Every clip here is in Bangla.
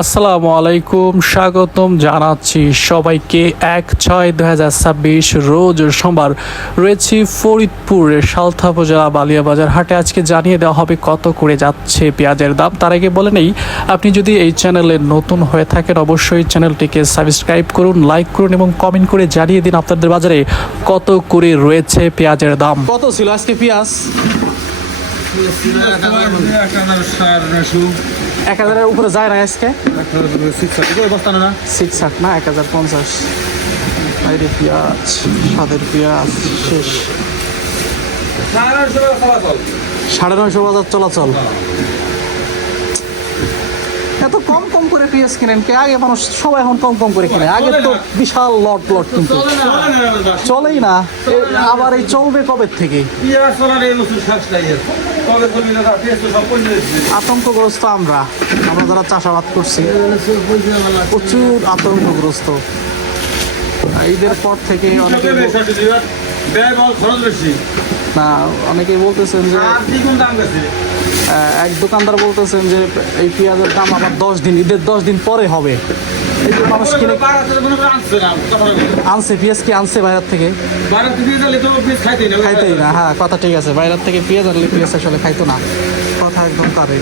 আসসালামু আলাইকুম, স্বাগতম জানাচ্ছি সবাইকে ১/৬/২০২৬ রোজ সোমবার রয়েছি ফরিদপুরের সালথা উপজেলা বালিয়াবাজার হাটে। আজকে জানিয়ে দেওয়া হবে কত করে যাচ্ছে পেঁয়াজের দাম। তার আগে বলে নেই, আপনি যদি এই চ্যানেলে নতুন হয়ে থাকেন অবশ্যই চ্যানেলটিকে সাবস্ক্রাইব করুন, লাইক করুন এবং কমেন্ট করে জানিয়ে দিন আপনাদের বাজারে কত করে রয়েছে পেঁয়াজের দাম। কত ছিল আজকে পেঁয়াজ? ১,০০০-এর উপরে যায় না আজকে? 660 না, ১,০৫০। বাইরে পেঁয়াজ, স্বাদের পেঁয়াজ শেষ। ৯৫০ বাজার চলাচল। এত কম কম করে পেঁয়াজ কিনেন কে? আগে মানুষ সবাই এখন কম কম করে কিনে, আগে তো বিশাল লট লট, কিন্তু চলেই না। আবার এই চলবে কবে থেকে? আতঙ্কগ্রস্ত আমরা যারা চাষাবাদ করছি প্রচুর আতঙ্কগ্রস্ত। ঈদের পর থেকে অনেকেই বলতেছেন যে, এক দোকানদার বলতেছেন যে এই পেঁয়াজের দাম আবার 10 দিন, ঈদের 10 দিন পরে হবে। এই যে মানুষ কিনে আনছে পেঁয়াজ, কি আনছে বাইরের থেকে? খাইতেই না। হ্যাঁ, কথা ঠিক আছে, বাইরের থেকে পেঁয়াজ আনলে পেঁয়াজ আসলে খাইতো না, কথা একদম কারে।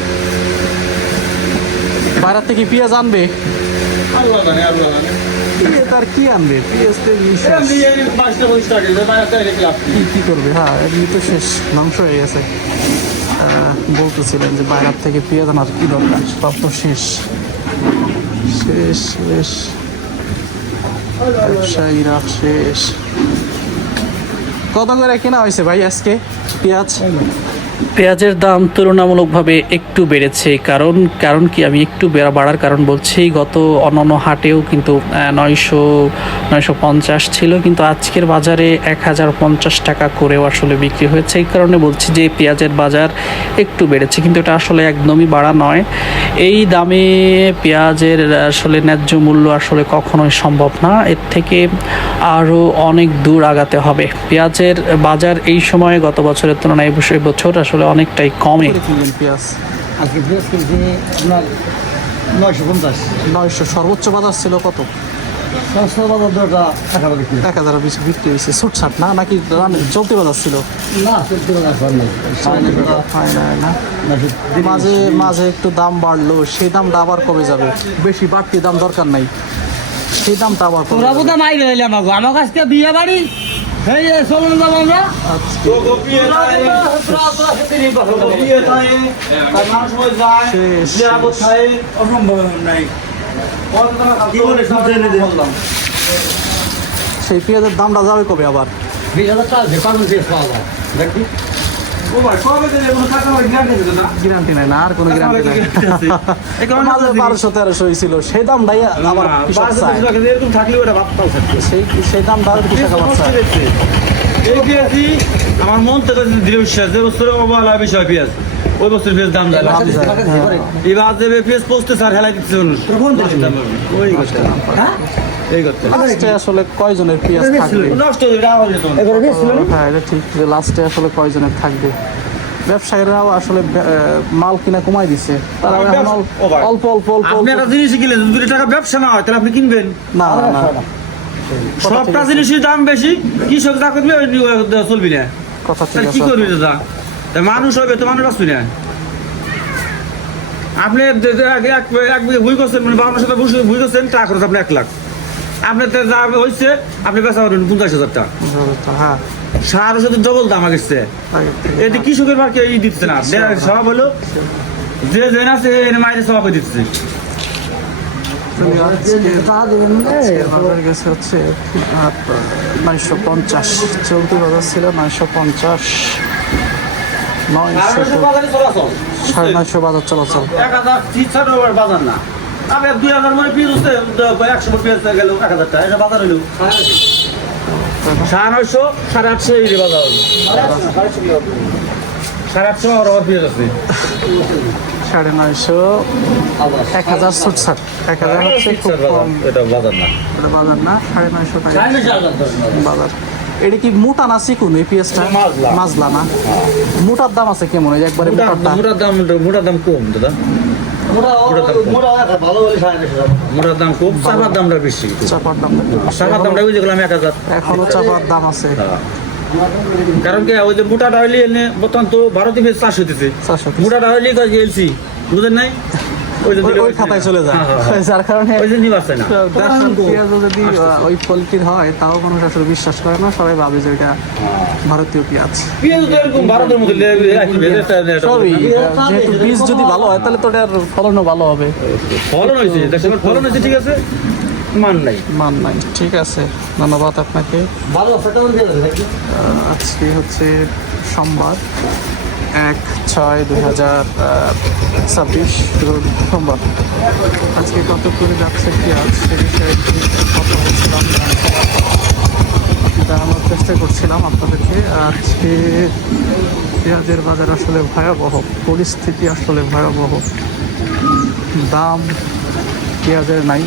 বাইরের থেকে পেঁয়াজ আনবে, তার কি আনবে? পেঁয়াজ কি করবে? হ্যাঁ, এমনি তো শেষ, ধ্বংস হয়ে গেছে। বলতেছিলেন যে বাইরের থেকে পেঁয়াজ আনার কি দরকার, সব তো শেষ শেষ শেষ, ব্যবসায়ীরা শেষ। কত করে কেনা হয়েছে ভাই আজকে পেঁয়াজ? পেঁয়াজের দাম তুলনামূলকভাবে একটু বেড়েছে। কারণ কি, আমি একটু বাড়ার কারণ বলছি, গত অন্যান্য হাটেও কিন্তু 900-950 ছিল, কিন্তু আজকের বাজারে 1050 টাকা করেও আসলে বিক্রি হয়েছে। এই কারণে বলছি যে পেঁয়াজের বাজার একটু বেড়েছে, কিন্তু এটা আসলে একদমই বাড়া নয়। এই দামে পেঁয়াজের আসলে ন্যায্য মূল্য আসলে কখনোই সম্ভব না, এর থেকে আরও অনেক দূর আগাতে হবে। পেঁয়াজের বাজার এই সময়ে গত বছরের তুলনায় বছর আসলে অনেকটাই কমে। পেঁয়াজ আজকে পেঁয়াজ কিনছি আপনার 950 সর্বোচ্চ বাজার ছিল কত? বাজার 1020 বিক্রি হয়েছে। ছুটছাট না, নাকি চলতি বাজার ছিল? না, চলতি বাজার না, মাঝে মাঝে একটু দাম বাড়লো, সেই দামটা আবার কমে যাবে। বেশি বাড়তি দাম দরকার নাই, সেই দামটা আবার আমার কাছে বিয়ে বাড়ি সেই পেঁয়াজের দামটা যাবে কবে আবার? 20,000 পাওয়া যায় দেখবি। গ্যারান্টি নাই না, আর কোনো গ্যারান্টি নাই। 1200-1300 ছিল, সেই দামটাই আবার সেই দামটা আবার কৃষক আবার আমার মন থেকে দৃঢ় বিশ্বাস, যে বছর অবহেলা বিষয় পেঁয়াজ, ওই বছর পেঁয়াজ দাম যায়। এবার দেবে পেঁয়াজ পৌঁছতে স্যার হেলাই দিচ্ছে আসলে কয়জনের পেঁয়াজ থাকবে? হ্যাঁ, এটা ঠিক, যে লাস্টে আসলে কয়জনের থাকবে। ব্যবসায়ীরাও আসলে মাল কিনা কমাই দিছে, তারা এখন অল্প অল্প অল্প একটা জিনিস কিনলে 2 টাকা ব্যবসা না হয় তাহলে আপনি কিনবেন না? না, সবটা জিনিসের দাম বেশি, কৃষক যা করবে চলবি না, কথা ঠিক কি আছে। করবি দাদা? মানুষ হবে তো মানুষ বাঁচবি না। আপনি এক বিঘে ভুই করছেন, মানে 52 শতাংশ ভুই করছেন, টাকা খরচ আপনি 1 লাখ। আপনার যা হয়েছে আপনি বেচা পারবেন 50,000 টাকা। হ্যাঁ, সার ওষুধের ডবল দাম আগেছে, এতে কৃষকের মার্কে দিচ্ছে না। স্বভাব হলো যে জেন আছে মায়ের স্বভাব দিচ্ছে। 950 চলতি বাজার ছিল, 950, 900 বাজার চলাচল। 1000 বাজার না, আপনি 2000 মানে পিস হচ্ছে 100 পিস গেল 1000 টাকা, এটা বাজার হইল 950, 850 এই বাজার হলো 850 আর পিস আছে 950, 1000 ছুটছাট। 1000 হচ্ছে খুব কম, এটা বাজার না, এটা বাজার না। 950 টাকা বাজার। এটা কি মোটা না চিকুন এই পেঁয়াজটা? মাজলা না। মোটার দাম আছে কেমন? একবারে মোটার দাম কম দাদা। মোটার দাম খুব, চাপার দামটা বেশি। চাপার দামটা একটু বেশি। চাপার দামটা ওই যেগুলো 1000। এখনো চাপার দাম আছে। কারণ কি ওই যে মোটাটা হইলে এনে বর্তমান তো ভারতে বেশ চাষ হইতেছে, 400 মোটাটা হইলে গেলছি বুঝেন নাই, ওই যে ওই খাতায় চলে যায়, যার কারণে ওই যে নিবার চায় না। দেশাল পেঁয়াজ যদি ওই কোয়ালিটির হয় তাও মানুষ আসলে বিশ্বাস করে না, সবাই ভাবে যে এটা ভারতীয় পেঁয়াজ। পেঁয়াজ তো এরকম ভারতের মধ্যে সবই যেহেতু বীজ যদি ভালো হয় তাহলে তো এটার ফলনও ভালো হবে। ফলন হয়েছে, দেশের ফলন হয়েছে, ঠিক আছে, মান নাই। মান নাই, ঠিক আছে, ধন্যবাদ আপনাকে। ভালো আজকে হচ্ছে সোমবার 1/6/2026 রোজ সোমবার। আজকে কত করে যাচ্ছে পেঁয়াজ সে বিষয়ে একটু কথা বলছিলাম, জানানোর চেষ্টা করছিলাম আপনাদেরকে। আজকে পেঁয়াজের বাজার আসলে ভয়াবহ, পরিস্থিতি আসলে ভয়াবহ, দাম পেঁয়াজের নাই।